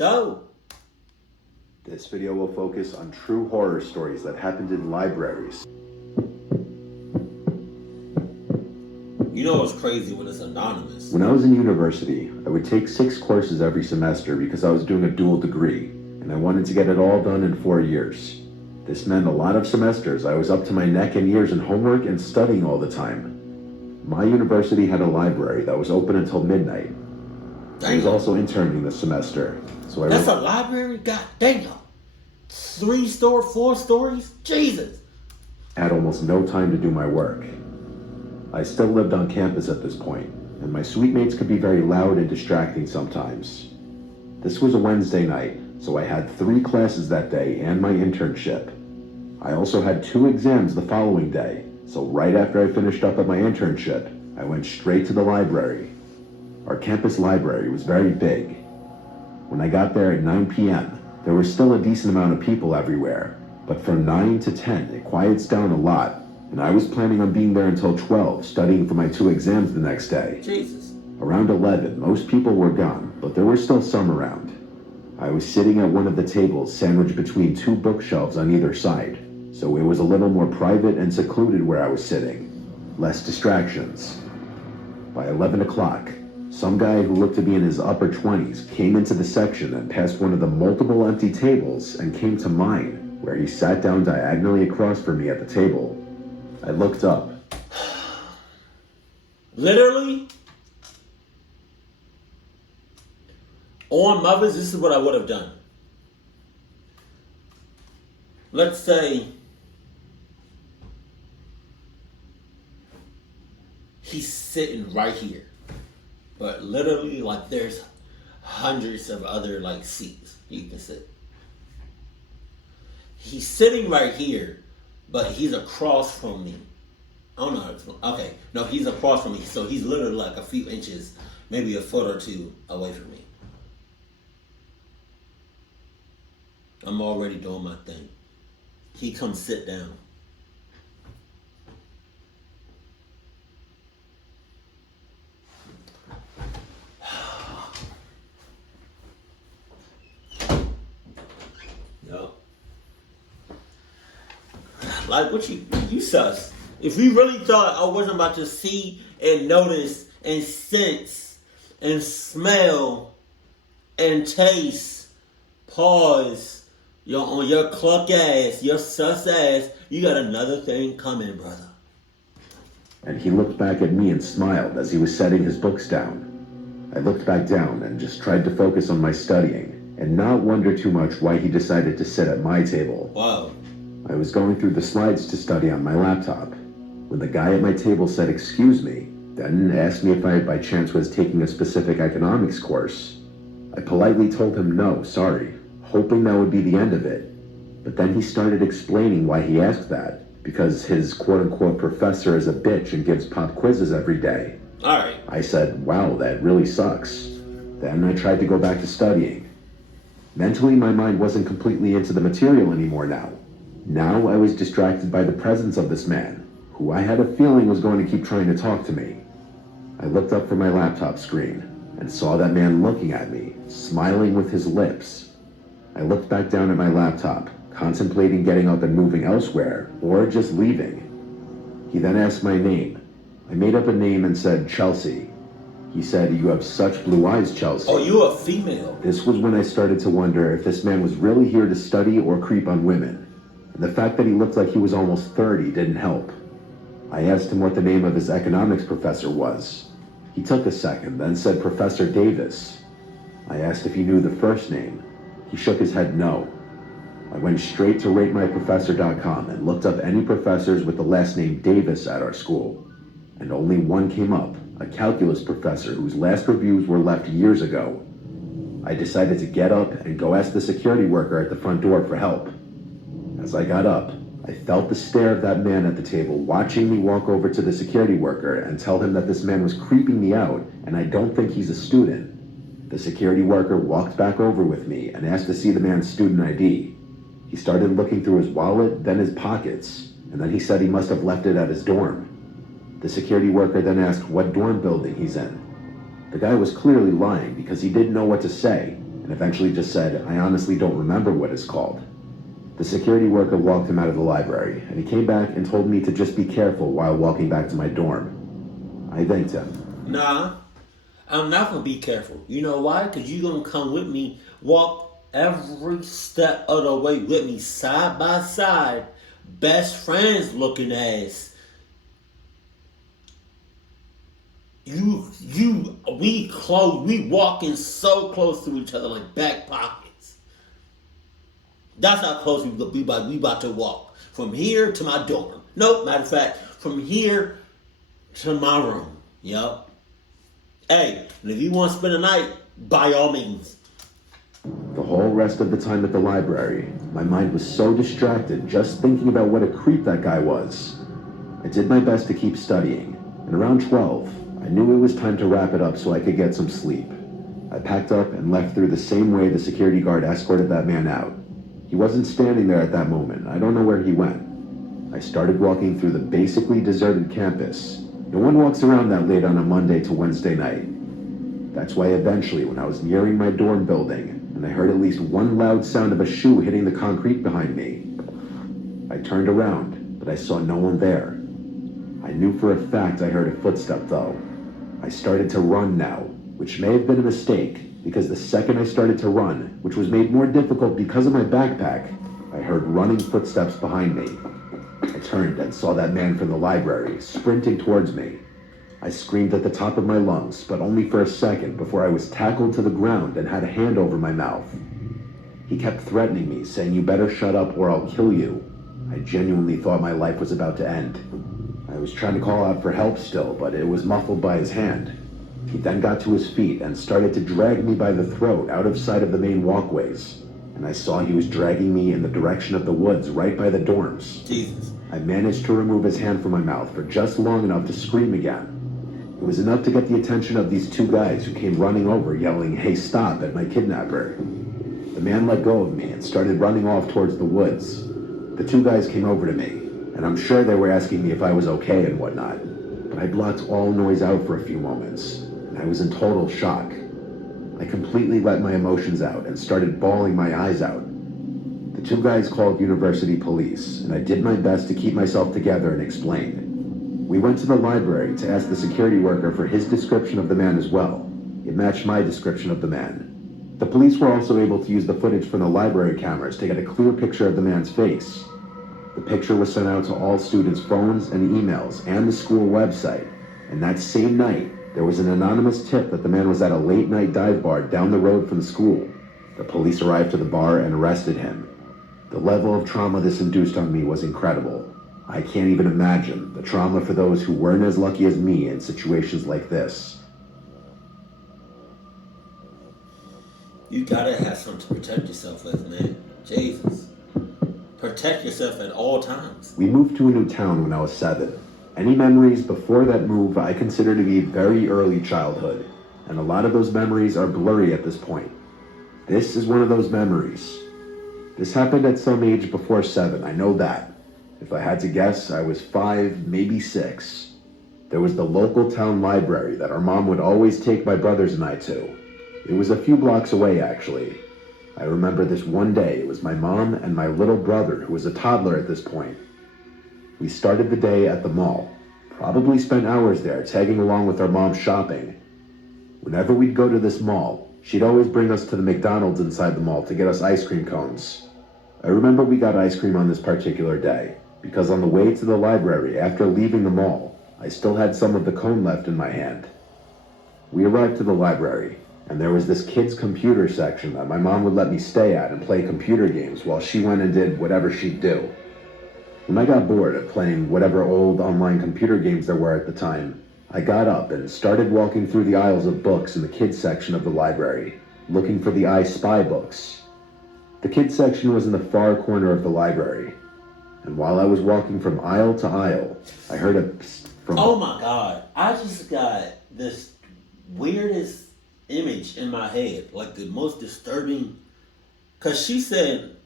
Go. This video will focus on true horror stories that happened in libraries. You know what's crazy when it's anonymous? When I was in university, I would take 6 courses every semester because I was doing a dual degree, and I wanted to get it all done in 4 years. This meant a lot of semesters. I was up to my neck and ears in homework and studying all the time. My university had a library that was open until midnight. I was also interning this semester, so That's a library? God damn. 4 stories? Jesus. I had almost no time to do my work. I still lived on campus at this point, and my suite mates could be very loud and distracting sometimes. This was a Wednesday night, so I had 3 classes that day and my internship. I also had 2 exams the following day, so right after I finished up at my internship, I went straight to the library. Our campus library was very big. When I got there at 9 p.m., there was still a decent amount of people everywhere, but from 9 to 10, it quiets down a lot, and I was planning on being there until 12, studying for my 2 exams the next day. Jesus. Around 11, most people were gone, but there were still some around. I was sitting at one of the tables sandwiched between 2 bookshelves on either side, so it was a little more private and secluded where I was sitting. Less distractions. By 11 o'clock, some guy who looked to be in his upper 20s came into the section and passed one of the multiple empty tables and came to mine, where he sat down diagonally across from me at the table. I looked up. Literally? On mothers, this is what I would have done. Let's say he's sitting right here. But literally, like, there's hundreds of other, like, seats you can sit. He's sitting right here, but he's across from me. I don't know how to explain. Okay, no, he's across from me. So he's literally like a few inches, maybe a foot or 2 away from me. I'm already doing my thing. He comes sit down. Yo. Like, what you sus. If you really thought I wasn't about to see and notice and sense and smell and taste, pause, on your cluck ass, your sus ass, you got another thing coming, brother. And he looked back at me and smiled as he was setting his books down. I looked back down and just tried to focus on my studying and not wonder too much why he decided to sit at my table. Wow. I was going through the slides to study on my laptop when the guy at my table said, "Excuse me," then asked me if I by chance was taking a specific economics course. I politely told him no, sorry, hoping that would be the end of it. But then he started explaining why he asked that, because his quote-unquote professor is a bitch and gives pop quizzes every day. Alright. I said, wow, that really sucks. Then I tried to go back to studying. Mentally, my mind wasn't completely into the material anymore now. Now I was distracted by the presence of this man, who I had a feeling was going to keep trying to talk to me. I looked up from my laptop screen and saw that man looking at me, smiling with his lips. I looked back down at my laptop, contemplating getting up and moving elsewhere, or just leaving. He then asked my name. I made up a name and said, Chelsea. He said, "You have such blue eyes, Chelsea." Oh, you a female. This was when I started to wonder if this man was really here to study or creep on women. And the fact that he looked like he was almost 30 didn't help. I asked him what the name of his economics professor was. He took a second, then said Professor Davis. I asked if he knew the first name. He shook his head no. I went straight to ratemyprofessor.com and looked up any professors with the last name Davis at our school. And only one came up, a calculus professor whose last reviews were left years ago. I decided to get up and go ask the security worker at the front door for help. As I got up, I felt the stare of that man at the table watching me walk over to the security worker and tell him that this man was creeping me out and I don't think he's a student. The security worker walked back over with me and asked to see the man's student ID. He started looking through his wallet, then his pockets, and then he said he must have left it at his dorm. The security worker then asked what dorm building he's in. The guy was clearly lying because he didn't know what to say, and and eventually just said, "I honestly don't remember what it's called." The security worker walked him out of the library, and he came back and told me to just be careful while walking back to my dorm. I thanked him. Nah, I'm not gonna be careful. You know why? Because you're gonna come with me, walk every step of the way with me, side by side, best friends looking ass. We walking so close to each other like back pockets. That's how close we about to walk. From here to my dorm. Nope, matter of fact, from here to my room. Yup. Hey, and if you want to spend a night, by all means. The whole rest of the time at the library, my mind was so distracted just thinking about what a creep that guy was. I did my best to keep studying, and around 12, I knew it was time to wrap it up so I could get some sleep. I packed up and left through the same way the security guard escorted that man out. He wasn't standing there at that moment. I don't know where he went. I started walking through the basically deserted campus. No one walks around that late on a Monday to Wednesday night. That's why eventually, when I was nearing my dorm building, and I heard at least one loud sound of a shoe hitting the concrete behind me, I turned around, but I saw no one there. I knew for a fact I heard a footstep though. I started to run now, which may have been a mistake, because the second I started to run, which was made more difficult because of my backpack, I heard running footsteps behind me. I turned and saw that man from the library, sprinting towards me. I screamed at the top of my lungs, but only for a second before I was tackled to the ground and had a hand over my mouth. He kept threatening me, saying, "You better shut up or I'll kill you." I genuinely thought my life was about to end. I was trying to call out for help still, but it was muffled by his hand. He then got to his feet and started to drag me by the throat out of sight of the main walkways, and I saw he was dragging me in the direction of the woods right by the dorms. Jesus. I managed to remove his hand from my mouth for just long enough to scream again. It was enough to get the attention of these two guys who came running over yelling, "Hey, stop," at my kidnapper. The man let go of me and started running off towards the woods. The two guys came over to me, and I'm sure they were asking me if I was okay and whatnot, but I blocked all noise out for a few moments, and I was in total shock. I completely let my emotions out and started bawling my eyes out. The two guys called university police, and I did my best to keep myself together and explain. We went to the library to ask the security worker for his description of the man as well. It matched my description of the man. The police were also able to use the footage from the library cameras to get a clear picture of the man's face. The picture was sent out to all students' phones and emails and the school website, and that same night, there was an anonymous tip that the man was at a late-night dive bar down the road from the school. The police arrived to the bar and arrested him. The level of trauma this induced on me was incredible. I can't even imagine the trauma for those who weren't as lucky as me in situations like this. You gotta have something to protect yourself with, man. Jesus. Protect yourself at all times. We moved to a new town when I was 7. Any memories before that move I consider to be very early childhood, and a lot of those memories are blurry at this point. This is one of those memories. This happened at some age before 7, I know that. If I had to guess, I was 5, maybe 6. There was the local town library that our mom would always take my brothers and I to. It was a few blocks away, actually. I remember this one day. It was my mom and my little brother, who was a toddler at this point. We started the day at the mall. Probably spent hours there, tagging along with our mom shopping. Whenever we'd go to this mall, she'd always bring us to the McDonald's inside the mall to get us ice cream cones. I remember we got ice cream on this particular day, because on the way to the library after leaving the mall, I still had some of the cone left in my hand. We arrived to the library, and there was this kids' computer section that my mom would let me stay at and play computer games while she went and did whatever she'd do. When I got bored of playing whatever old online computer games there were at the time, I got up and started walking through the aisles of books in the kids section of the library, looking for the I Spy books. The kids section was in the far corner of the library, and while I was walking from aisle to aisle, I heard a psst from... Oh my God, I just got this weirdest image in my head, like the most disturbing, because she said,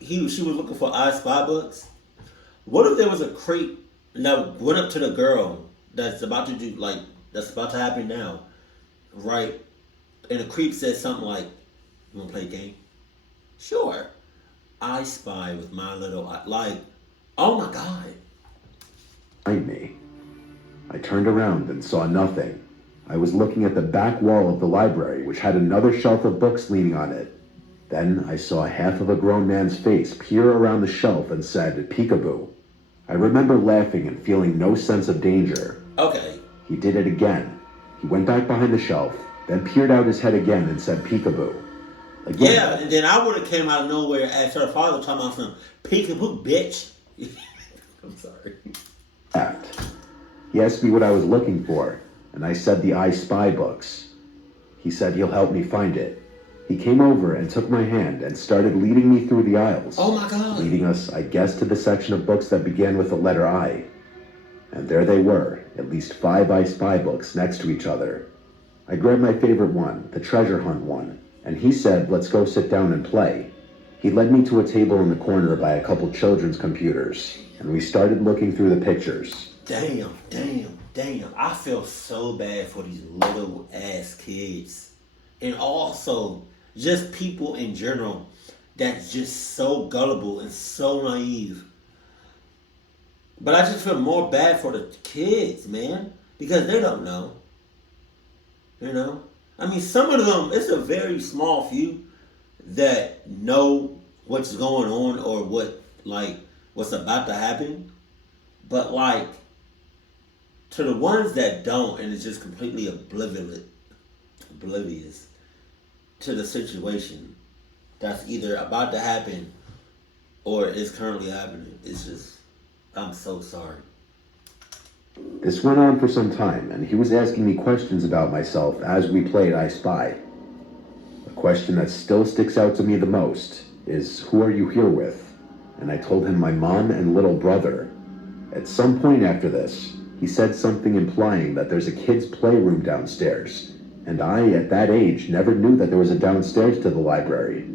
she was looking for I Spy books? What if there was a creep that went up to the girl that's about to happen now, right? And the creep said something like, You wanna play a game? Sure. I Spy with my little like, oh my god. Behind me. I turned around and saw nothing. I was looking at the back wall of the library, which had another shelf of books leaning on it. Then I saw half of a grown man's face peer around the shelf and said, "Peekaboo." I remember laughing and feeling no sense of danger. Okay. He did it again. He went back behind the shelf, then peered out his head again and said, "Peekaboo." Again. Yeah, and then I would have came out of nowhere as her father talking about some peekaboo, bitch. I'm sorry. He asked me what I was looking for, and I said the I Spy books. He said he'll help me find it. He came over and took my hand and started leading me through the aisles. Oh my god. Leading us, I guess, to the section of books that began with the letter I. And there they were, at least 5 I Spy books next to each other. I grabbed my favorite one, the treasure hunt one, and he said, "Let's go sit down and play." He led me to a table in the corner by a couple children's computers, and we started looking through the pictures. Damn. I feel so bad for these little ass kids. And also, just people in general that's just so gullible and so naive. But I just feel more bad for the kids, man. Because they don't know. You know? I mean, some of them, it's a very small few that know what's going on or what's about to happen. But to the ones that don't and is just completely oblivious to the situation that's either about to happen or is currently happening, it's just, I'm so sorry. This went on for some time, and he was asking me questions about myself as we played I Spy. The question that still sticks out to me the most is, "Who are you here with?" And I told him my mom and little brother. At some point after this, he said something implying that there's a kid's playroom downstairs, and I, at that age, never knew that there was a downstairs to the library.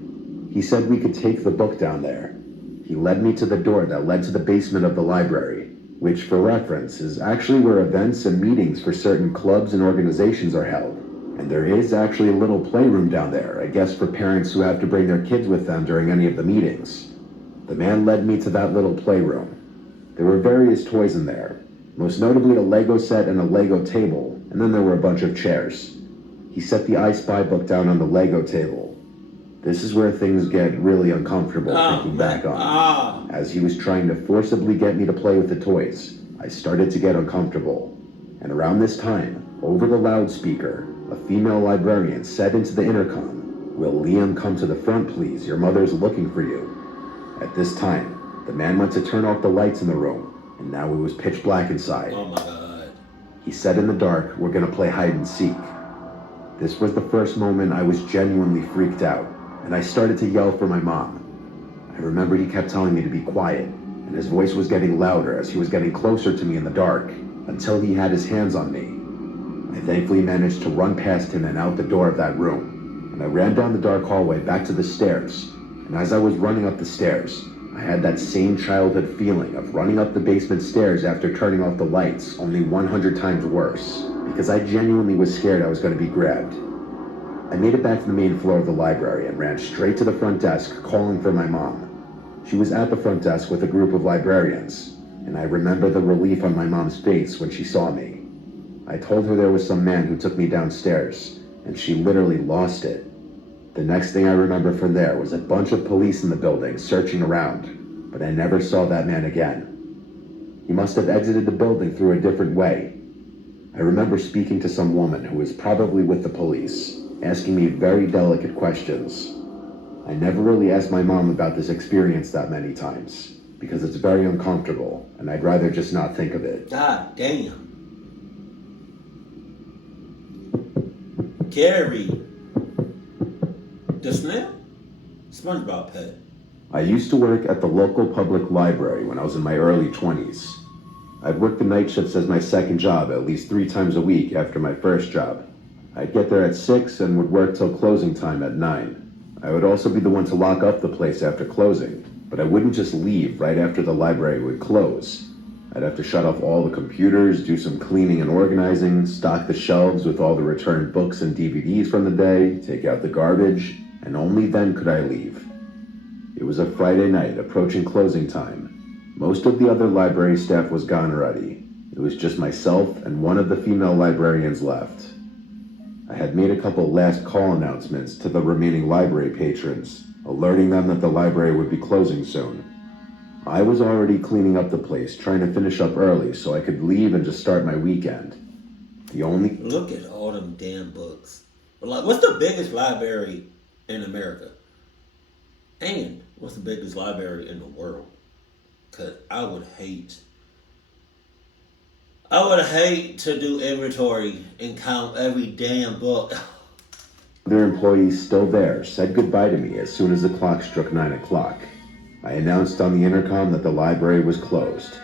He said we could take the book down there. He led me to the door that led to the basement of the library, which, for reference, is actually where events and meetings for certain clubs and organizations are held. And there is actually a little playroom down there, I guess for parents who have to bring their kids with them during any of the meetings. The man led me to that little playroom. There were various toys in there, most notably a Lego set and a Lego table, and then there were a bunch of chairs. He set the I Spy book down on the Lego table. This is where things get really uncomfortable thinking back on. As he was trying to forcibly get me to play with the toys, I started to get uncomfortable. And around this time, over the loudspeaker, a female librarian said into the intercom, "Will Liam come to the front, please? Your mother's looking for you." At this time, the man went to turn off the lights in the room, and now it was pitch black inside. Oh my god. He said in the dark, "We're gonna play hide and seek." This was the first moment I was genuinely freaked out, and I started to yell for my mom. I remember he kept telling me to be quiet, and his voice was getting louder as he was getting closer to me in the dark, until he had his hands on me. I thankfully managed to run past him and out the door of that room, and I ran down the dark hallway back to the stairs, and as I was running up the stairs, I had that same childhood feeling of running up the basement stairs after turning off the lights, only 100 times worse, because I genuinely was scared I was going to be grabbed. I made it back to the main floor of the library and ran straight to the front desk, calling for my mom. She was at the front desk with a group of librarians, and I remember the relief on my mom's face when she saw me. I told her there was some man who took me downstairs, and she literally lost it. The next thing I remember from there was a bunch of police in the building searching around, but I never saw that man again. He must have exited the building through a different way. I remember speaking to some woman who was probably with the police, asking me very delicate questions. I never really asked my mom about this experience that many times, because it's very uncomfortable, and I'd rather just not think of it. God damn. Gary. The snail? SpongeBob pet. I used to work at the local public library when I was in my early 20s. I'd work the night shifts as my second job at least 3 times a week after my first job. I'd get there at 6 and would work till closing time at 9. I would also be the one to lock up the place after closing, but I wouldn't just leave right after the library would close. I'd have to shut off all the computers, do some cleaning and organizing, stock the shelves with all the returned books and DVDs from the day, take out the garbage, and only then could I leave. It was a Friday night, approaching closing time. Most of the other library staff was gone already. It was just myself and one of the female librarians left. I had made a couple last call announcements to the remaining library patrons, alerting them that the library would be closing soon. I was already cleaning up the place, trying to finish up early so I could leave and just start my weekend. Look at all them damn books. Like, what's the biggest library in America? And what's the biggest library in the world? Because I would hate to do inventory and count every damn book. Other employees still there said goodbye to me as soon as the clock struck 9 o'clock. I announced on the intercom that the library was closed.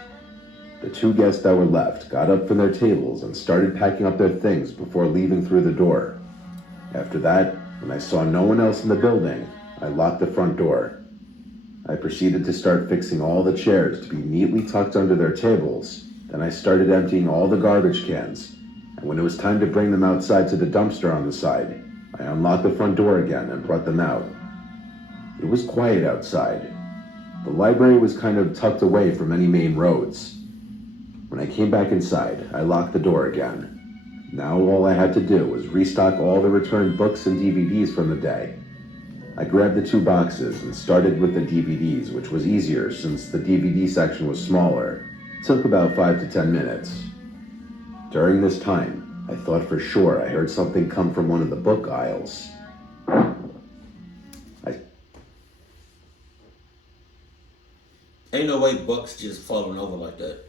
The two guests that were left got up from their tables and started packing up their things before leaving through the door. After that, when I saw no one else in the building, I locked the front door. I proceeded to start fixing all the chairs to be neatly tucked under their tables. Then I started emptying all the garbage cans, and when it was time to bring them outside to the dumpster on the side, I unlocked the front door again and brought them out. It was quiet outside. The library was kind of tucked away from any main roads. When I came back inside, I locked the door again. Now all I had to do was restock all the returned books and DVDs from the day. I grabbed the two boxes and started with the DVDs, which was easier since the DVD section was smaller. It took about 5 to 10 minutes. During this time, I thought for sure I heard something come from one of the book aisles. Ain't no way books just falling over like that.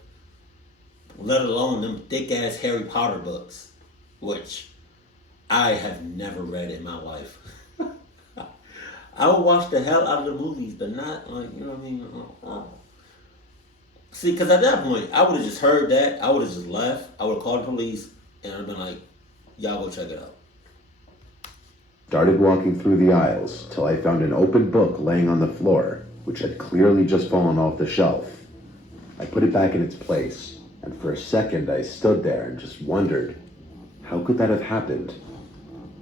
Let alone them thick-ass Harry Potter books, which I have never read in my life. I would watch the hell out of the movies, but not like, you know what I mean? See, because at that point, I would have just heard that. I would have just left. I would have called the police, and I would have been like, y'all go check it out. Started walking through the aisles till I found an open book laying on the floor, which had clearly just fallen off the shelf. I put it back in its place, and for a second I stood there and just wondered, how could that have happened?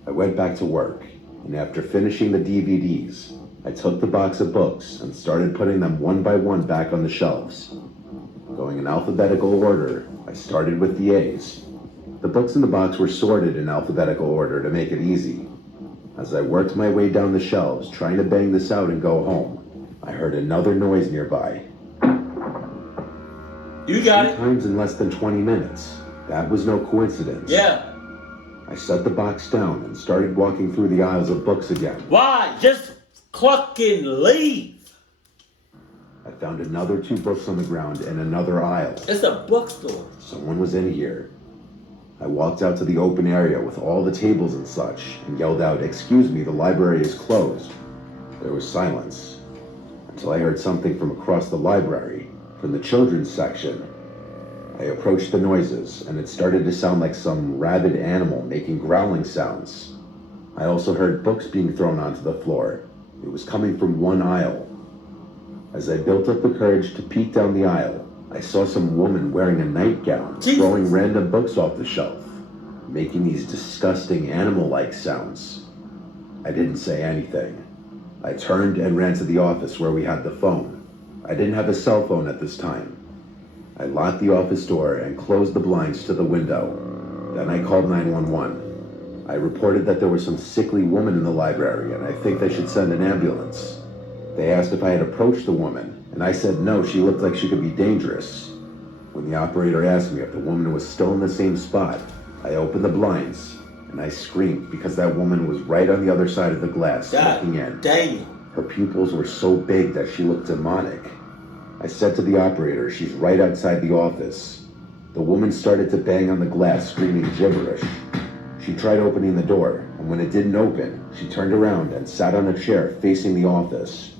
I went back to work, and after finishing the DVDs, I took the box of books and started putting them one by one back on the shelves. Going in alphabetical order, I started with the A's. The books in the box were sorted in alphabetical order to make it easy. As I worked my way down the shelves, trying to bang this out and go home, I heard another noise nearby. You got 3 it. times in less than 20 minutes. That was no coincidence. Yeah. I set the box down and started walking through the aisles of books again. Why? Just fucking leave. I found another 2 books on the ground in another aisle. It's a bookstore. Someone was in here. I walked out to the open area with all the tables and such and yelled out, "Excuse me, the library is closed." There was silence until I heard something from across the library, from the children's section. I approached the noises, and it started to sound like some rabid animal making growling sounds. I also heard books being thrown onto the floor. It was coming from one aisle. As I built up the courage to peek down the aisle, I saw some woman wearing a nightgown, throwing random books off the shelf, making these disgusting animal-like sounds. I didn't say anything. I turned and ran to the office where we had the phone. I didn't have a cell phone at this time. I locked the office door and closed the blinds to the window. Then I called 911. I reported that there was some sickly woman in the library and I think they should send an ambulance. They asked if I had approached the woman, and I said no, she looked like she could be dangerous. When the operator asked me if the woman was still in the same spot, I opened the blinds and I screamed because that woman was right on the other side of the glass looking in. Damn. Her pupils were so big that she looked demonic. I said to the operator, "She's right outside the office." The woman started to bang on the glass, screaming gibberish. She tried opening the door, and when it didn't open, she turned around and sat on a chair facing the office.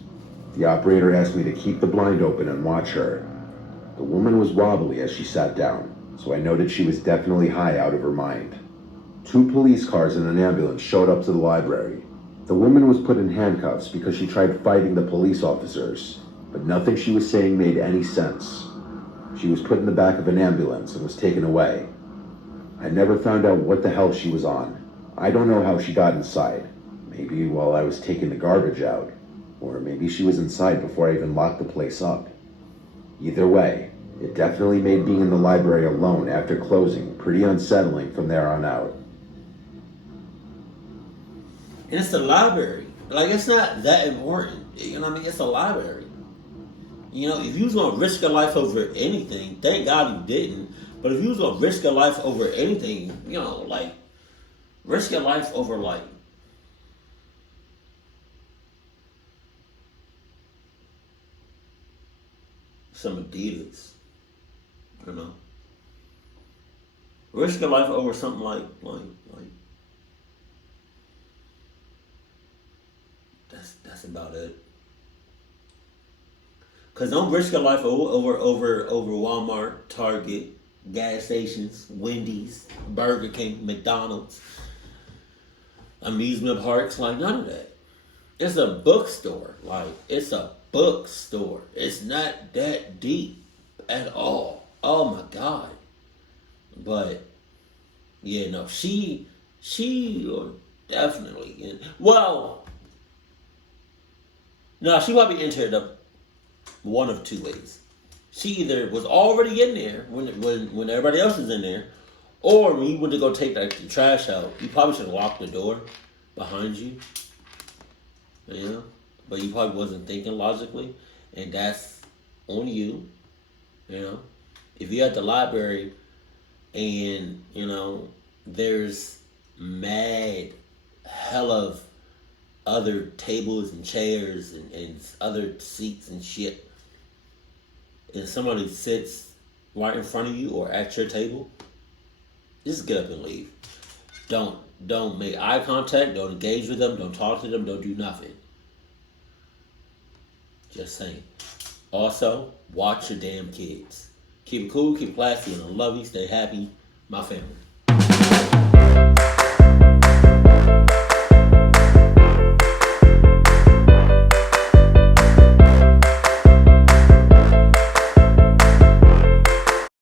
The operator asked me to keep the blind open and watch her. The woman was wobbly as she sat down, so I noted she was definitely high out of her mind. 2 police cars and an ambulance showed up to the library. The woman was put in handcuffs because she tried fighting the police officers, but nothing she was saying made any sense. She was put in the back of an ambulance and was taken away. I never found out what the hell she was on. I don't know how she got inside. Maybe while I was taking the garbage out, or maybe she was inside before I even locked the place up. Either way, it definitely made being in the library alone after closing pretty unsettling from there on out. And it's the library. Like, it's not that important. You know what I mean? It's a library. You know, if you was going to risk your life over anything, thank God you didn't. But if you was going to risk your life over anything, you know, like, risk your life over, like, some Adidas. You know? Risk your life over something like that's about it. Cause don't risk your life over Walmart, Target, gas stations, Wendy's, Burger King, McDonald's, amusement parks, like none of that. It's a bookstore. Like, it's a bookstore. It's not that deep at all. Oh my God. But yeah, no, she definitely no, she probably entered up one of two ways. She either was already in there when everybody else was in there, or when you went to go take the trash out, you probably should have locked the door behind you. You know? But you probably wasn't thinking logically, and that's on you. You know? If you're at the library and, you know, there's mad hell of other tables and chairs and other seats and shit, and somebody sits right in front of you or at your table, just get up and leave. Don't make eye contact, don't engage with them, don't talk to them, don't do nothing. Just saying. Also, watch your damn kids. Keep it cool, keep it classy, and I love you. Stay happy, my family.